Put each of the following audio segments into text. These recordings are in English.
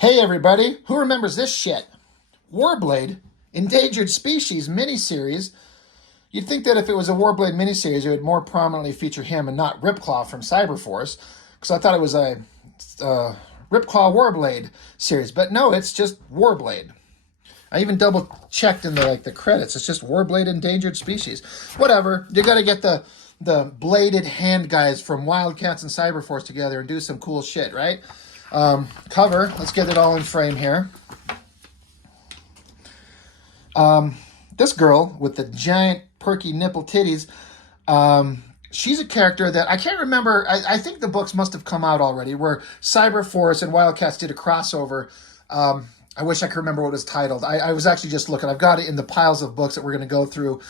Hey everybody, who remembers this shit? Warblade, Endangered Species miniseries. You'd think that if it was a Warblade miniseries, it would more prominently feature him and not Ripclaw from Cyberforce, because I thought it was a Ripclaw Warblade series, but no, it's just Warblade. I even double checked in the credits. It's just Warblade Endangered Species. Whatever. You got to get the bladed hand guys from Wildcats and Cyberforce together and do some cool shit, right? Cover. Let's get it all in frame here. This girl with the giant perky nipple titties, she's a character that I can't remember. I think the books must have come out already, where Cyberforce and Wildcats did a crossover. I wish I could remember what it was titled. I was actually just looking. I've got it in the piles of books that we're going to go through,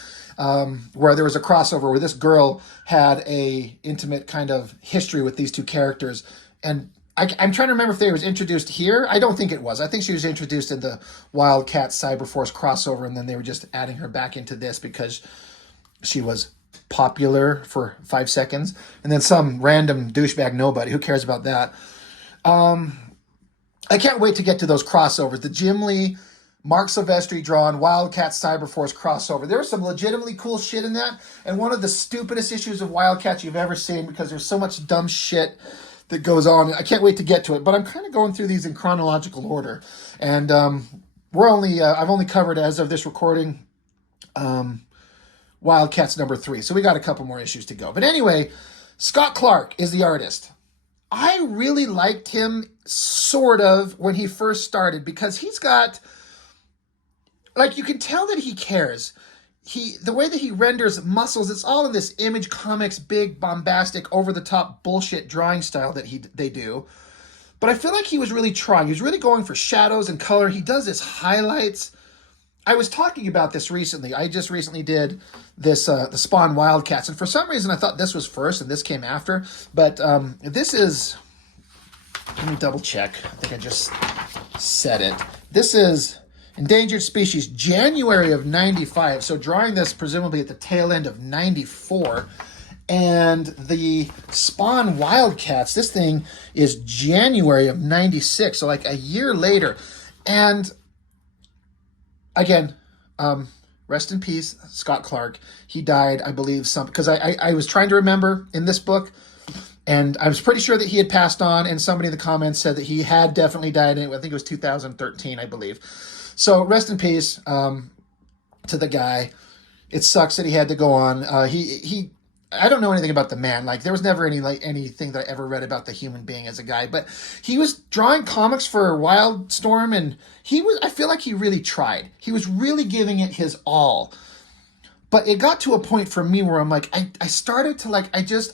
where there was a crossover where this girl had a intimate kind of history with these two characters. And I'm trying to remember if they was introduced here. I don't think it was. I think she was introduced in the Wildcat Cyberforce crossover, and then they were just adding her back into this because she was popular for 5 seconds. And then some random douchebag nobody. Who cares about that? I can't wait to get to those crossovers. The Jim Lee, Mark Silvestri drawn Wildcat Cyberforce crossover. There was some legitimately cool shit in that. And one of the stupidest issues of Wildcats you've ever seen, because there's so much dumb shit that goes on. I can't wait to get to it, but I'm kind of going through these in chronological order. And I've only covered, as of this recording, Wildcats number 3. So we got a couple more issues to go. But anyway, Scott Clark is the artist. I really liked him sort of when he first started, because he's got, you can tell that he cares. The way that he renders muscles, it's all in this Image Comics big bombastic over the top bullshit drawing style that they do. But I feel like he was really trying. He was really going for shadows and color. He does his highlights. I was talking about this recently. I just recently did this the Spawn Wildcats, and for some reason I thought this was first and this came after. But this is, let me double check. I think I just said it. This is Endangered Species, January of 95. So drawing this presumably at the tail end of 94. And the Spawn Wildcats, this thing is January of 96. So like a year later. And again, rest in peace, Scott Clark. He died, I believe, because I was trying to remember in this book, and I was pretty sure that he had passed on, and somebody in the comments said that he had definitely died. I think it was 2013, I believe. So rest in peace to the guy. It sucks that he had to go on. I don't know anything about the man. There was never anything that I ever read about the human being as a guy. But he was drawing comics for Wildstorm, and I feel like he really tried. He was really giving it his all. But it got to a point for me where I'm like, I started to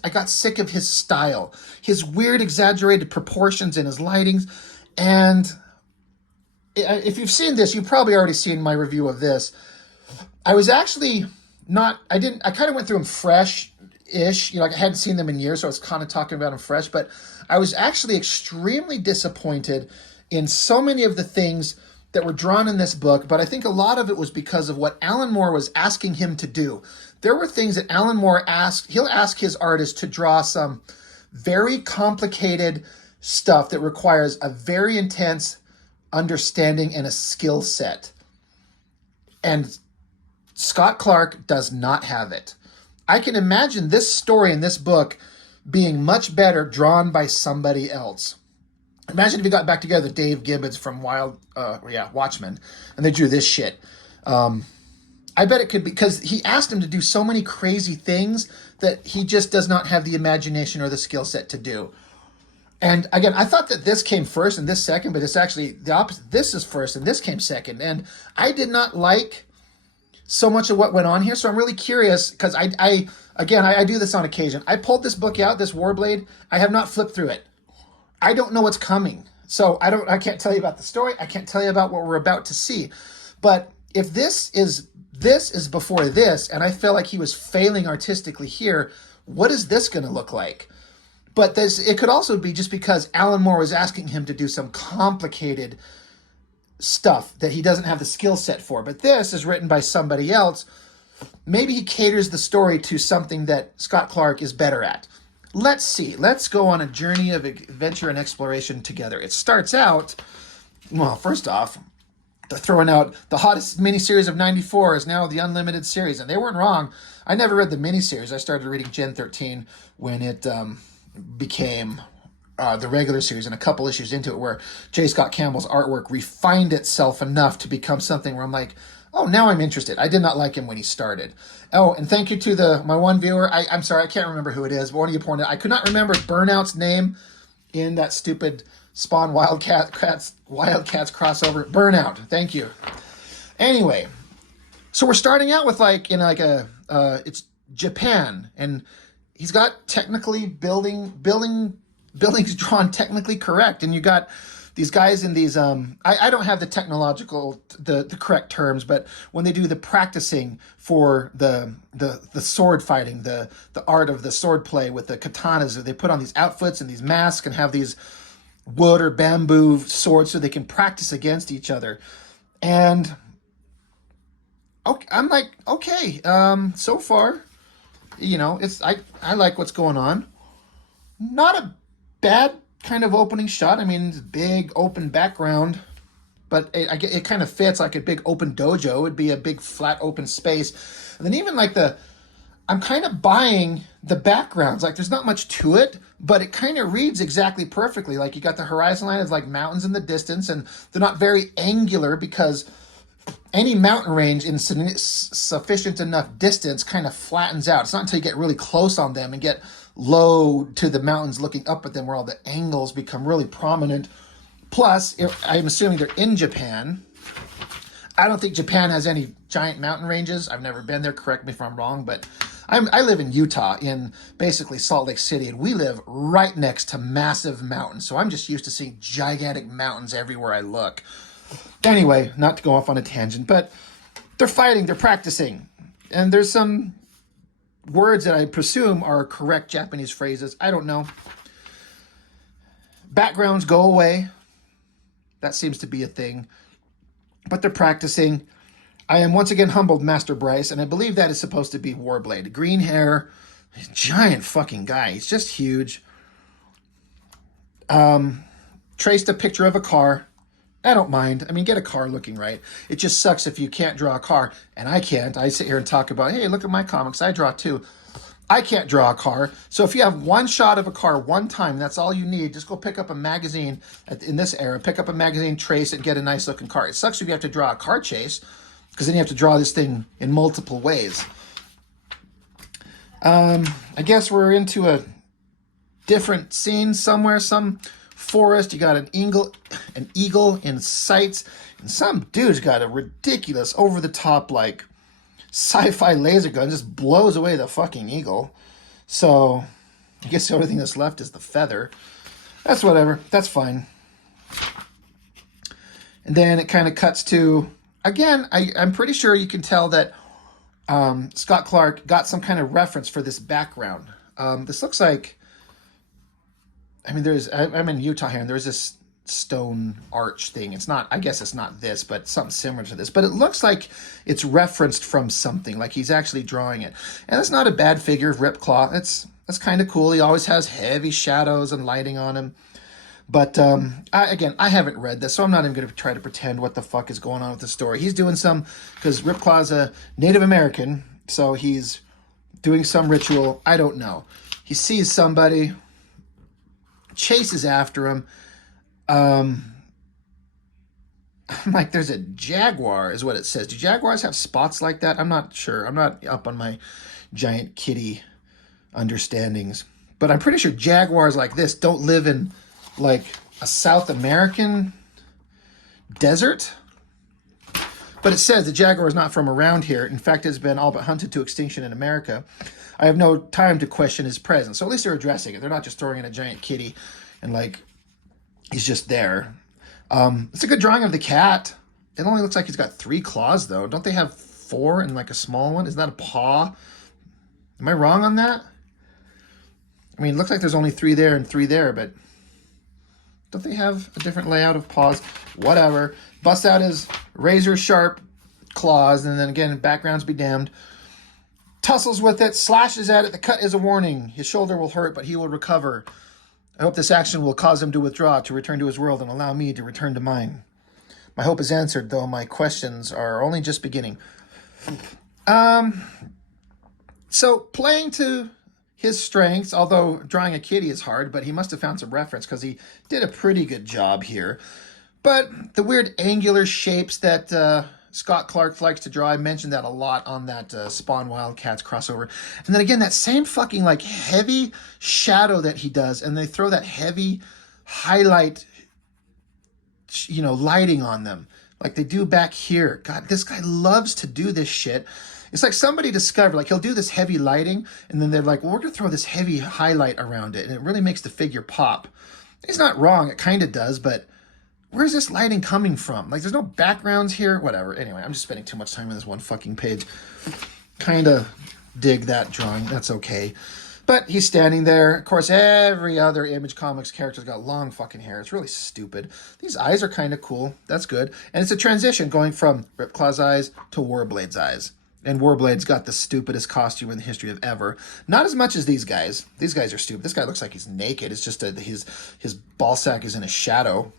I got sick of his style, his weird exaggerated proportions in his lightings. And if you've seen this, you've probably already seen my review of this. I was actually I kind of went through them fresh-ish. I hadn't seen them in years, so I was kind of talking about them fresh. But I was actually extremely disappointed in so many of the things that were drawn in this book, but I think a lot of it was because of what Alan Moore was asking him to do. There were things that Alan Moore he'll ask his artist to draw some very complicated stuff that requires a very intense understanding and a skill set. And Scott Clark does not have it. I can imagine this story in this book being much better drawn by somebody else. Imagine if you got back together Dave Gibbons from Watchmen, and they drew this shit. I bet it could be, because he asked him to do so many crazy things that he just does not have the imagination or the skill set to do. And again, I thought that this came first and this second, but it's actually the opposite. This is first and this came second. And I did not like so much of what went on here. So I'm really curious, because I do this on occasion. I pulled this book out, this Warblade. I have not flipped through it. I don't know what's coming. So I can't tell you about the story. I can't tell you about what we're about to see. But if this is before this, and I feel like he was failing artistically here, what is this going to look like? But it could also be just because Alan Moore was asking him to do some complicated stuff that he doesn't have the skill set for. But this is written by somebody else. Maybe he caters the story to something that Scott Clark is better at. Let's see. Let's go on a journey of adventure and exploration together. It starts out Well, first off, they're throwing out the hottest miniseries of '94 is now the Unlimited series, and they weren't wrong. I never read the miniseries. I started reading Gen 13 when it became the regular series, and a couple issues into it where J. Scott Campbell's artwork refined itself enough to become something where I'm like, oh, now I'm interested. I did not like him when he started. Oh, and thank you to my one viewer. I'm sorry, I can't remember who it is, but one of you pointed out, I could not remember Burnout's name in that stupid Spawn Wildcats crossover. Burnout. Thank you. Anyway, so we're starting out with it's Japan, and he's got technically buildings drawn technically correct, and you got these guys in these I don't have the technological the correct terms, but when they do the practicing for the sword fighting, the art of the sword play with the katanas, they put on these outfits and these masks and have these wood or bamboo swords so they can practice against each other. And okay, I'm like, okay, so far, it's I like what's going on. Not a bad kind of opening shot. I mean, it's big open background, but it kind of fits like a big open dojo. It would be a big flat open space. And then even like I'm kind of buying the backgrounds. Like there's not much to it, but it kind of reads exactly perfectly. Like you got the horizon line of like mountains in the distance, and they're not very angular because any mountain range in sufficient enough distance kind of flattens out. It's not until you get really close on them and get low to the mountains looking up at them where all the angles become really prominent. Plus, I'm assuming they're in Japan. I don't think Japan has any giant mountain ranges. I've never been there. Correct me if I'm wrong, but I live in Utah, in basically Salt Lake City, and we live right next to massive mountains. So I'm just used to seeing gigantic mountains everywhere I look. Anyway, not to go off on a tangent, but they're fighting, they're practicing, and there's some words that I presume are correct Japanese phrases. I don't know. Backgrounds go away. That seems to be a thing. But they're practicing. I am once again humbled, Master Bryce, and I believe that is supposed to be Warblade. Green hair, giant fucking guy. He's just huge. Traced a picture of a car. I don't mind. I mean, get a car looking right. It just sucks if you can't draw a car, and I can't. I sit here and talk about, hey, look at my comics. I draw too. I can't draw a car. So if you have one shot of a car one time, that's all you need. Just go pick up a magazine in this era. Pick up a magazine, trace it, get a nice looking car. It sucks if you have to draw a car chase, because then you have to draw this thing in multiple ways. I guess we're into a different scene somewhere, some forest. You got an eagle in sights, and some dude's got a ridiculous over-the-top like sci-fi laser gun, just blows away the fucking eagle. So I guess the only thing that's left is the feather. That's whatever, that's fine. And then it kind of cuts to, again, I'm pretty sure you can tell that Scott Clark got some kind of reference for this background. This looks like, I mean, I'm in Utah here, and there's this stone arch thing. It's not, I guess it's not this, but something similar to this. But it looks like it's referenced from something, like he's actually drawing it. And it's not a bad figure of Ripclaw. That's kind of cool. He always has heavy shadows and lighting on him. But I haven't read this, so I'm not even going to try to pretend what the fuck is going on with the story. He's doing some, because Ripclaw's a Native American, so he's doing some ritual. I don't know. He sees somebody, chases after him. I'm like, there's a jaguar is what it says. Do jaguars have spots like that? I'm not sure. I'm not up on my giant kitty understandings, but I'm pretty sure jaguars like this don't live in like a South American desert. But it says the jaguar is not from around here. In fact, it's been all but hunted to extinction in America. I have no time to question his presence. So at least they're addressing it. They're not just throwing in a giant kitty and like he's just there. It's a good drawing of the cat. It only looks like he's got 3 claws, though. Don't they have 4 and like a small one? Isn't that a paw? Am I wrong on that? I mean, it looks like there's only 3 there and 3 there, but don't they have a different layout of paws? Whatever. Busts out his razor sharp claws, and then again, backgrounds be damned. Tussles with it, slashes at it. The cut is a warning. His shoulder will hurt, but he will recover. I hope this action will cause him to withdraw, to return to his world, and allow me to return to mine. My hope is answered, though my questions are only just beginning. So playing to his strengths, although drawing a kitty is hard, but he must have found some reference because he did a pretty good job here. But the weird angular shapes that Scott Clark likes to draw, I mentioned that a lot on that Spawn Wildcats crossover. And then again, that same fucking like heavy shadow that he does, and they throw that heavy highlight, you know, lighting on them like they do back here. God, this guy loves to do this shit. It's like somebody discovered, like he'll do this heavy lighting, and then they're like, well, we're going to throw this heavy highlight around it, and it really makes the figure pop. He's not wrong. It kind of does, but where's this lighting coming from? Like, there's no backgrounds here. Whatever. Anyway, I'm just spending too much time on this one fucking page. Kind of dig that drawing. That's okay. But he's standing there. Of course, every other Image Comics character's got long fucking hair. It's really stupid. These eyes are kind of cool. That's good. And it's a transition going from Ripclaw's eyes to Warblade's eyes. And Warblade's got the stupidest costume in the history of ever. Not as much as these guys. These guys are stupid. This guy looks like he's naked. It's just his ball sack is in a shadow.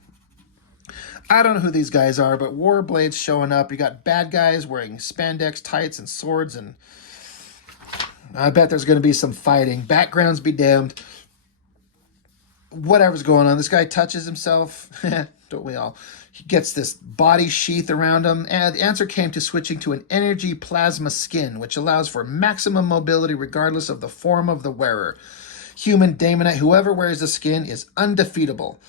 I don't know who these guys are, but Warblade's showing up. You got bad guys wearing spandex tights and swords, and I bet there's going to be some fighting. Backgrounds be damned. Whatever's going on. This guy touches himself. Don't we all? He gets this body sheath around him, and the answer came to switching to an energy plasma skin, which allows for maximum mobility regardless of the form of the wearer. Human, Daemonite, whoever wears the skin is undefeatable.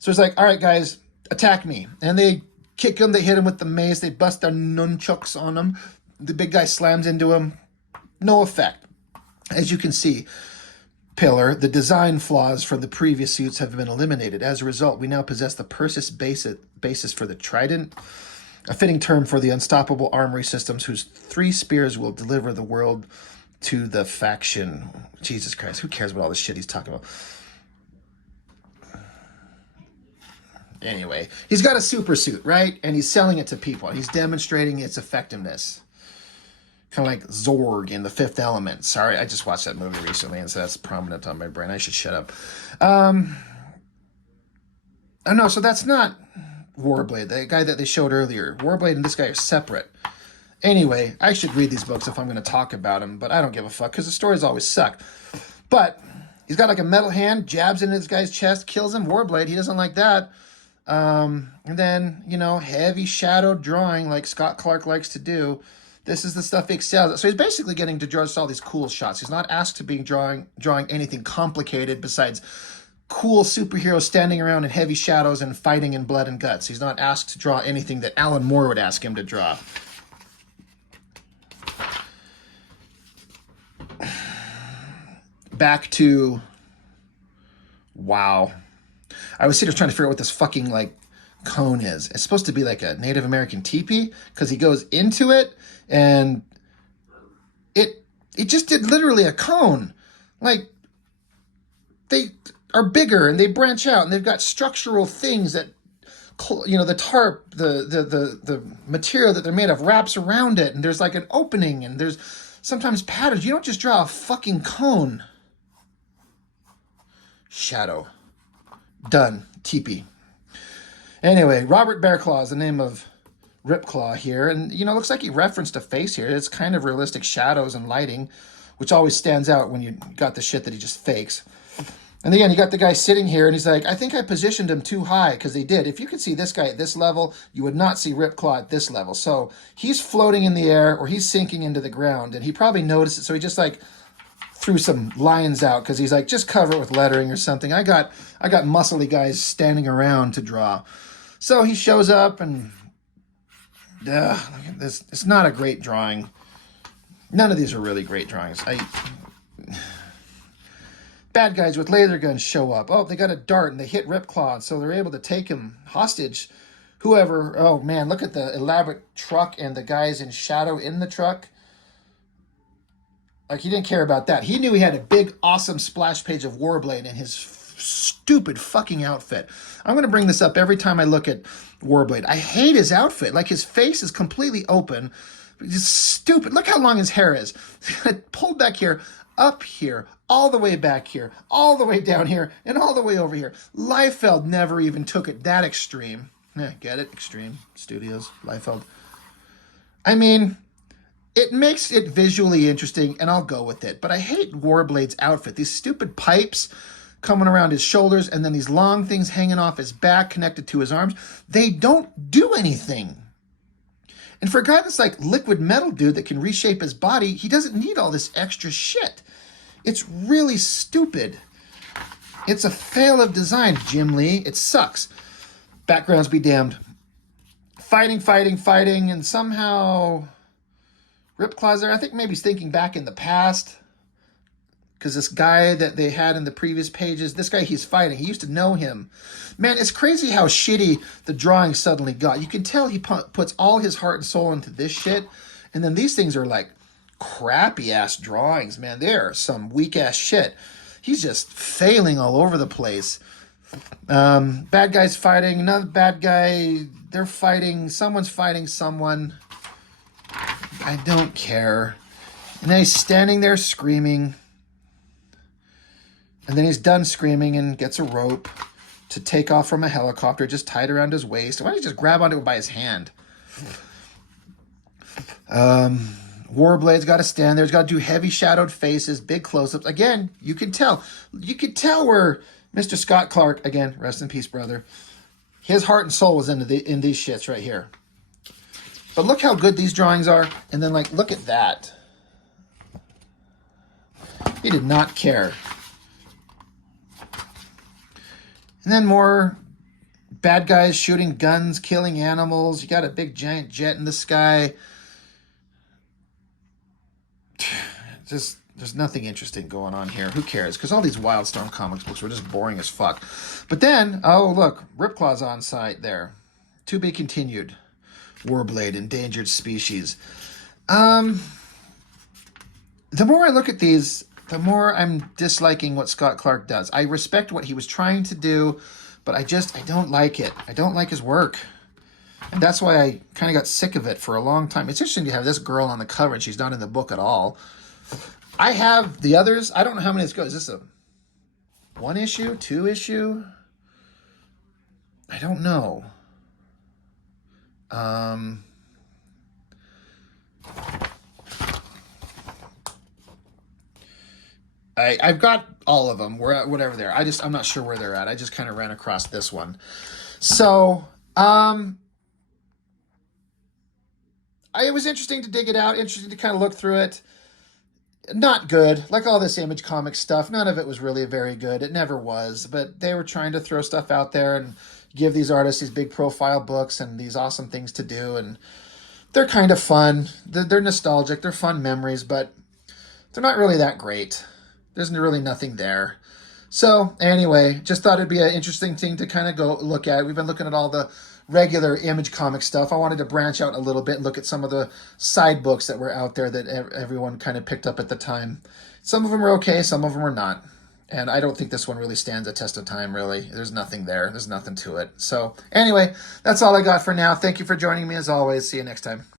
So it's like, all right, guys, attack me. And they kick him, they hit him with the mace, they bust their nunchucks on him. The big guy slams into him. No effect. As you can see, Pillar, the design flaws from the previous suits have been eliminated. As a result, we now possess the Persis basis for the Trident, a fitting term for the unstoppable armory systems whose 3 spears will deliver the world to the faction. Jesus Christ, who cares about all this shit he's talking about? Anyway, he's got a super suit, right? And he's selling it to people. He's demonstrating its effectiveness. Kind of like Zorg in The Fifth Element. Sorry, I just watched that movie recently, and so that's prominent on my brain. I should shut up. Oh, no, so that's not Warblade, the guy that they showed earlier. Warblade and this guy are separate. Anyway, I should read these books if I'm going to talk about them, but I don't give a fuck, because the stories always suck. But he's got like a metal hand, jabs into this guy's chest, kills him. Warblade, he doesn't like that. And then, you know, heavy shadowed drawing like Scott Clark likes to do. This is the stuff he excels at. So he's basically getting to draw just all these cool shots. He's not asked to be drawing anything complicated besides cool superheroes standing around in heavy shadows and fighting in blood and guts. He's not asked to draw anything that Alan Moore would ask him to draw. Back to... Wow. I was sitting there trying to figure out what this fucking, like, cone is. It's supposed to be like a Native American teepee, because he goes into it, and it just did literally a cone. Like, they are bigger, and they branch out, and they've got structural things that, you know, the tarp, the material that they're made of wraps around it, and there's like an opening, and there's sometimes patterns. You don't just draw a fucking cone. Shadow. Done. Teepee. Anyway, Robert Bearclaw is the name of Ripclaw here. And, you know, looks like he referenced a face here. It's kind of realistic shadows and lighting, which always stands out when you got the shit that he just fakes. And again, you got the guy sitting here, and he's like, I think I positioned him too high, because they did. If you could see this guy at this level, you would not see Ripclaw at this level. So he's floating in the air, or he's sinking into the ground, and he probably noticed it. So he just, like, threw some lines out, because he's like, just cover it with lettering or something. I got muscly guys standing around to draw. So he shows up, and look at this. It's not a great drawing. None of these are really great drawings. Bad guys with laser guns show up. Oh, they got a dart, and they hit Ripclaw, so they're able to take him hostage. Whoever, oh man, look at the elaborate truck and the guys in shadow in the truck. Like, he didn't care about that. He knew he had a big, awesome splash page of Warblade in his stupid fucking outfit. I'm going to bring this up every time I look at Warblade. I hate his outfit. Like, his face is completely open. It's stupid. Look how long his hair is. Pulled back here, up here, all the way back here, all the way down here, and all the way over here. Liefeld never even took it that extreme. Yeah, get it? Extreme Studios, Liefeld. I mean, it makes it visually interesting, and I'll go with it. But I hate Warblade's outfit. These stupid pipes coming around his shoulders, and then these long things hanging off his back connected to his arms. They don't do anything. And for a guy that's like liquid metal dude that can reshape his body, he doesn't need all this extra shit. It's really stupid. It's a fail of design, Jim Lee. It sucks. Backgrounds be damned. Fighting, and somehow Ripclaw's there. I think maybe he's thinking back in the past, because this guy that they had in the previous pages, this guy he's fighting, he used to know him. Man, it's crazy how shitty the drawing suddenly got. You can tell he puts all his heart and soul into this shit, and then these things are like crappy-ass drawings, man. They're some weak-ass shit. He's just failing all over the place. Bad guy's fighting, another bad guy, they're fighting, someone's fighting someone. I don't care. And then he's standing there screaming. And then he's done screaming and gets a rope to take off from a helicopter just tied around his waist. Why don't you just grab onto it by his hand? Warblade's got to stand there. He's got to do heavy shadowed faces, big close-ups. Again, you can tell. You can tell where Mr. Scott Clark, again, rest in peace, brother, his heart and soul was in these shits right here. But look how good these drawings are. And then, like, look at that. He did not care. And then more bad guys shooting guns, killing animals. You got a big giant jet in the sky. Just, there's nothing interesting going on here. Who cares? Because all these Wildstorm comics books were just boring as fuck. But then, oh, look, Ripclaw's on site there. To be continued. Warblade, endangered species. The more I look at these, the more I'm disliking what Scott Clark does. I respect what he was trying to do, but I don't like it. I don't like his work. And that's why I kind of got sick of it for a long time. It's interesting to have this girl on the cover, and she's not in the book at all. I have the others. I don't know how many this goes. Is this a 1 issue, 2 issue? I don't know. I've got all of them, whatever they're. I'm not sure where they're at. I just kind of ran across this one. So, it was interesting to dig it out, interesting to kind of look through it. Not good. Like all this Image Comics stuff, none of it was really very good. It never was. But they were trying to throw stuff out there and give these artists these big profile books and these awesome things to do. And they're kind of fun. They're nostalgic. They're fun memories, but they're not really that great. There's really nothing there. So anyway, just thought it'd be an interesting thing to kind of go look at. We've been looking at all the regular Image Comic stuff. I wanted to branch out a little bit and look at some of the side books that were out there that everyone kind of picked up at the time. Some of them are okay, some of them are not. And I don't think this one really stands a test of time, really. There's nothing there. There's nothing to it. So anyway, that's all I got for now. Thank you for joining me as always. See you next time.